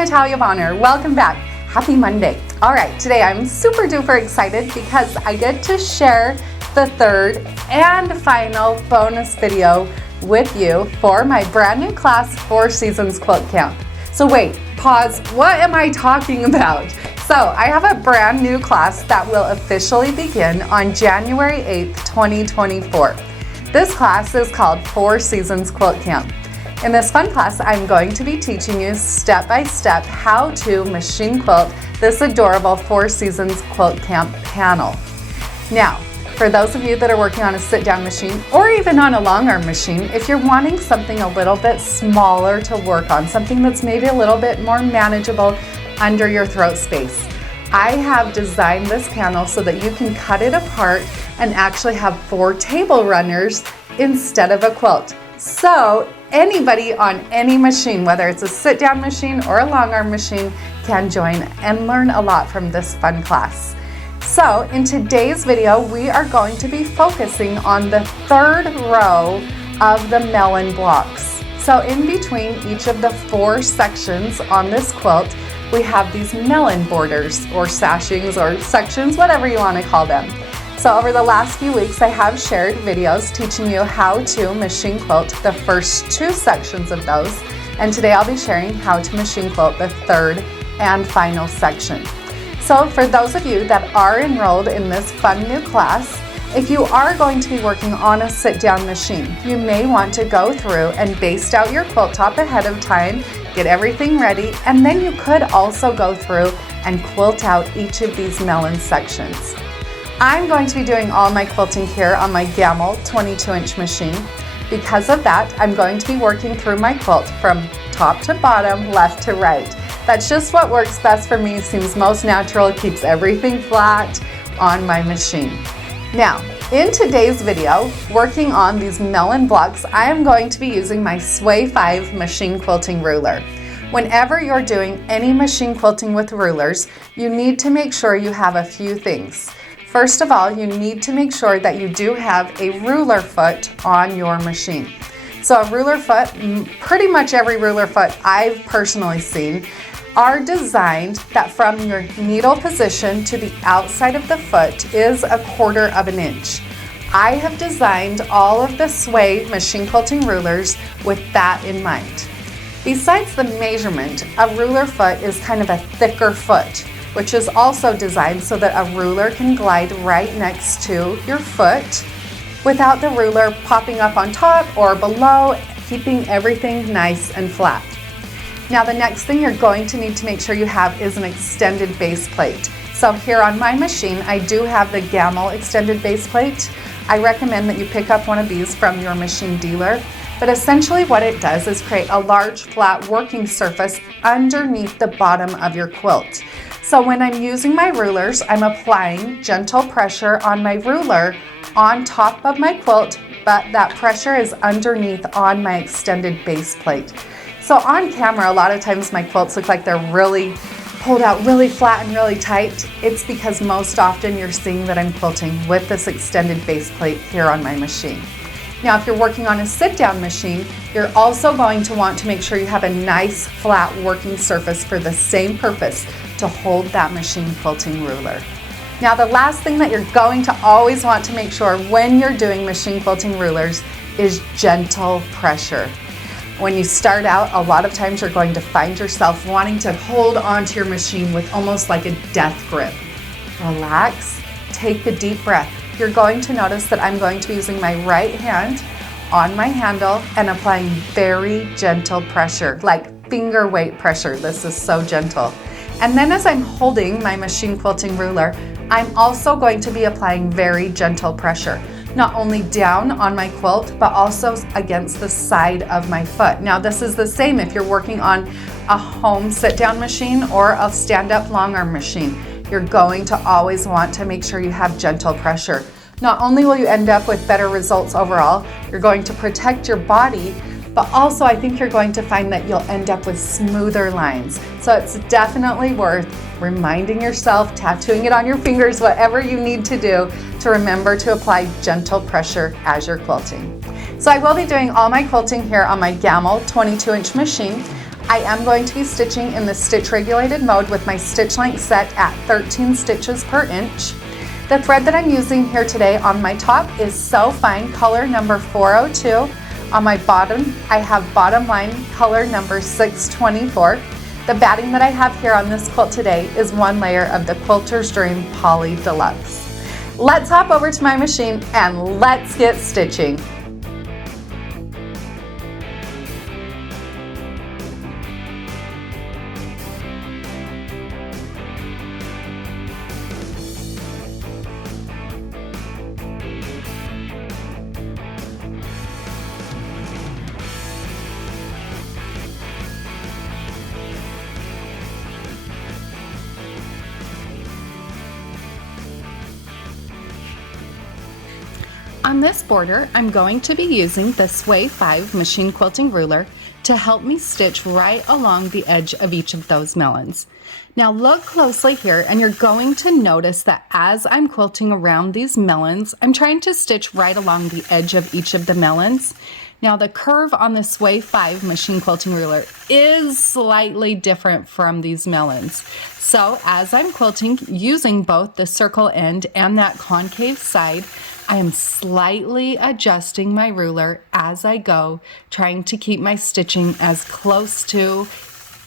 Natalia Bonner. Welcome back. Happy Monday. All right, today I'm super duper excited because I get to share the third and final bonus video with you for my brand new class, Four Seasons Quilt Camp. So wait, pause, what am I talking about? So I have a brand new class that will officially begin on January 8th, 2024. This class is called Four Seasons Quilt Camp. In this fun class, I'm going to be teaching you step by step how to machine quilt this adorable Four Seasons Quilt Camp panel. Now, for those of you that are working on a sit-down machine or even on a long arm machine, if you're wanting something a little bit smaller to work on, something that's maybe a little bit more manageable under your throat space, I have designed this panel so that you can cut it apart and actually have 4 table runners instead of a quilt. So anybody on any machine, whether it's a sit-down machine or a long arm machine, can join and learn a lot from this fun class. So in today's video, we are going to be focusing on the third row of the melon blocks. So in between each of the 4 sections on this quilt, we have these melon borders or sashings or sections, whatever you want to call them. So over the last few weeks, I have shared videos teaching you how to machine quilt the first 2 sections of those. And today I'll be sharing how to machine quilt the third and final section. So for those of you that are enrolled in this fun new class, if you are going to be working on a sit-down machine, you may want to go through and baste out your quilt top ahead of time, get everything ready, and then you could also go through and quilt out each of these melon sections. I'm going to be doing all my quilting here on my Gamble 22-inch machine. Because of that, I'm going to be working through my quilt from top to bottom, left to right. That's just what works best for me, seems most natural, it keeps everything flat on my machine. Now, in today's video, working on these melon blocks, I am going to be using my Sway 5 machine quilting ruler. Whenever you're doing any machine quilting with rulers, you need to make sure you have a few things. First of all, you need to make sure that you do have a ruler foot on your machine. So a ruler foot, pretty much every ruler foot I've personally seen, are designed that from your needle position to the outside of the foot is 1/4 of an inch. I have designed all of the Sway machine quilting rulers with that in mind. Besides the measurement, a ruler foot is kind of a thicker foot, which is also designed so that a ruler can glide right next to your foot without the ruler popping up on top or below, keeping everything nice and flat. Now the next thing you're going to need to make sure you have is an extended base plate. So here on my machine, I do have the Gamble extended base plate. I recommend that you pick up one of these from your machine dealer. But essentially what it does is create a large flat working surface underneath the bottom of your quilt. So when I'm using my rulers, I'm applying gentle pressure on my ruler on top of my quilt, but that pressure is underneath on my extended base plate. So on camera, a lot of times my quilts look like they're really pulled out really flat and really tight. It's because most often you're seeing that I'm quilting with this extended base plate here on my machine. Now, if you're working on a sit-down machine, you're also going to want to make sure you have a nice flat working surface for the same purpose, to hold that machine quilting ruler. Now, the last thing that you're going to always want to make sure when you're doing machine quilting rulers is gentle pressure. When you start out, a lot of times you're going to find yourself wanting to hold onto your machine with almost like a death grip. Relax, take a deep breath. You're going to notice that I'm going to be using my right hand on my handle and applying very gentle pressure, like finger weight pressure. This is so gentle. And then as I'm holding my machine quilting ruler, I'm also going to be applying very gentle pressure, not only down on my quilt, but also against the side of my foot. Now this is the same if you're working on a home sit-down machine or a stand-up long arm machine. You're going to always want to make sure you have gentle pressure. Not only will you end up with better results overall, you're going to protect your body, but also I think you're going to find that you'll end up with smoother lines. So it's definitely worth reminding yourself, tattooing it on your fingers, whatever you need to do to remember to apply gentle pressure as you're quilting. So I will be doing all my quilting here on my Gamble 22-inch machine. I am going to be stitching in the stitch regulated mode with my stitch length set at 13 stitches per inch. The thread that I'm using here today on my top is So Fine color number 402. On my bottom, I have bottom line color number 624. The batting that I have here on this quilt today is one layer of the Quilter's Dream Poly Deluxe. Let's hop over to my machine and let's get stitching. On this border, I'm going to be using the Sway 5 machine quilting ruler to help me stitch right along the edge of each of those melons. Now look closely here and you're going to notice that as I'm quilting around these melons, I'm trying to stitch right along the edge of each of the melons. Now the curve on the Sway 5 machine quilting ruler is slightly different from these melons. So as I'm quilting using both the circle end and that concave side, I am slightly adjusting my ruler as I go, trying to keep my stitching as close to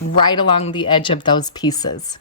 right along the edge of those pieces.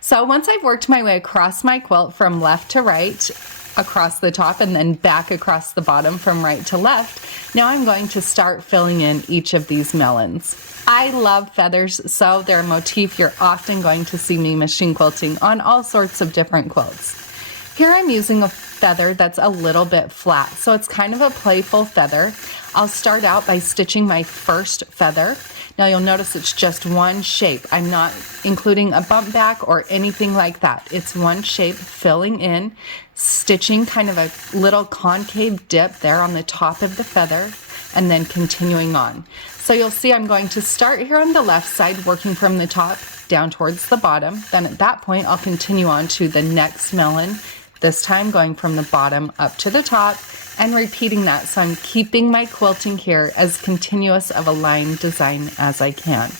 So once I've worked my way across my quilt from left to right, across the top and then back across the bottom from right to left, now I'm going to start filling in each of these melons. I love feathers, so they're a motif you're often going to see me machine quilting on all sorts of different quilts. Here I'm using a feather that's a little bit flat, so it's kind of a playful feather. I'll start out by stitching my first feather. Now you'll notice it's just one shape. I'm not including a bump back or anything like that. It's one shape filling in, stitching kind of a little concave dip there on the top of the feather, and then continuing on. So you'll see I'm going to start here on the left side, working from the top down towards the bottom. Then at that point, I'll continue on to the next melon, this time going from the bottom up to the top and repeating that. So I'm keeping my quilting here as continuous of a line design as I can.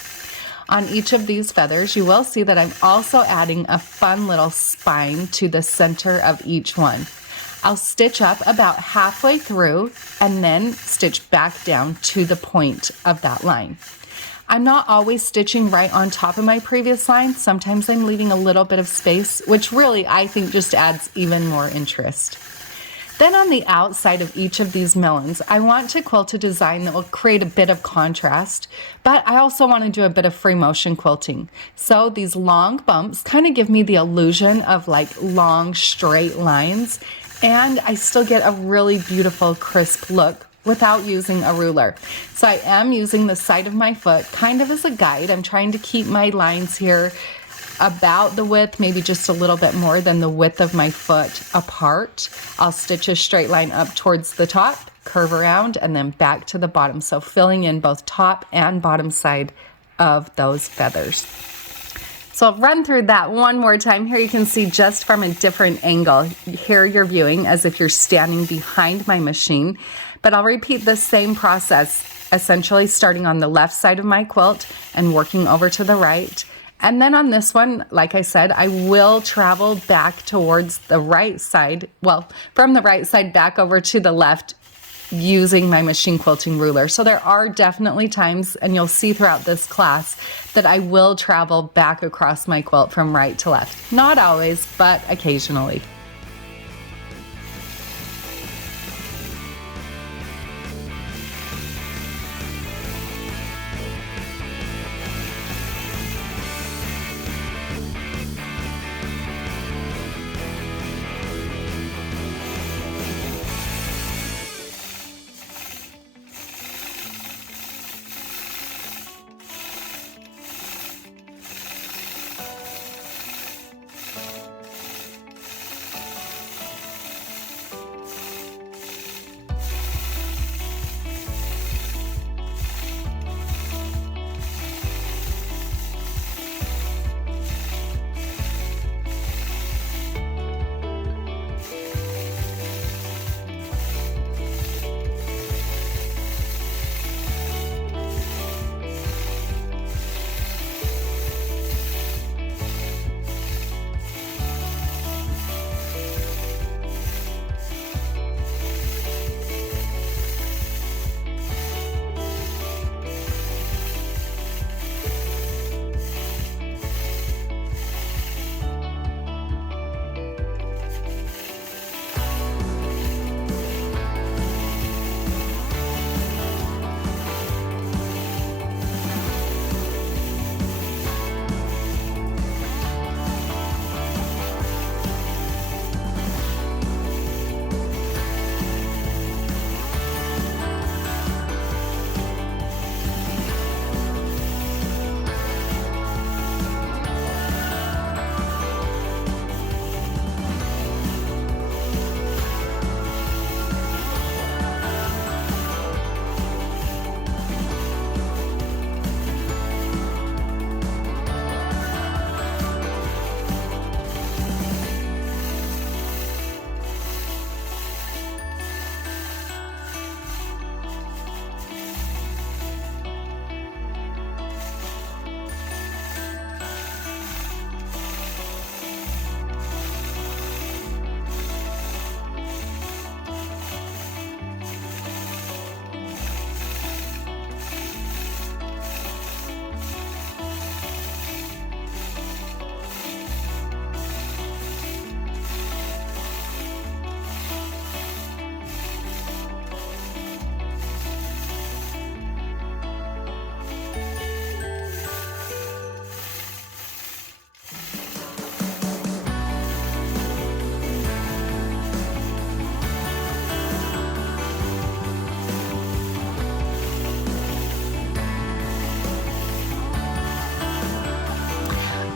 On each of these feathers, you will see that I'm also adding a fun little spine to the center of each one. I'll stitch up about halfway through and then stitch back down to the point of that line. I'm not always stitching right on top of my previous line. Sometimes I'm leaving a little bit of space, which really I think just adds even more interest. Then on the outside of each of these melons, I want to quilt a design that will create a bit of contrast, but I also want to do a bit of free motion quilting. So these long bumps kind of give me the illusion of like long straight lines, and I still get a really beautiful crisp look without using a ruler. So I am using the side of my foot kind of as a guide. I'm trying to keep my lines here about the width, maybe just a little bit more than the width of my foot apart. I'll stitch a straight line up towards the top, curve around, and then back to the bottom. So filling in both top and bottom side of those feathers. So I'll run through that one more time. Here you can see just from a different angle. Here you're viewing as if you're standing behind my machine. But I'll repeat the same process, essentially starting on the left side of my quilt and working over to the right. And then on this one, like I said, I will travel back towards the right side, well, from the right side back over to the left using my machine quilting ruler. So there are definitely times, and you'll see throughout this class, that I will travel back across my quilt from right to left. Not always, but occasionally.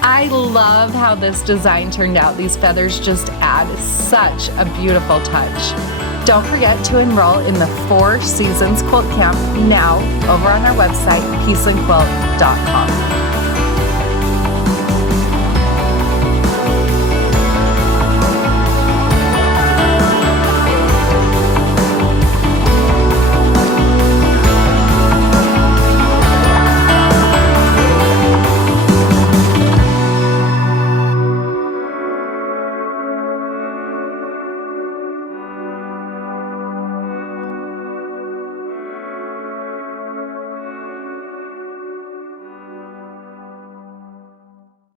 I love how this design turned out. These feathers just add such a beautiful touch. Don't forget to enroll in the Four Seasons Quilt Camp now over on our website, peaceandquilt.com.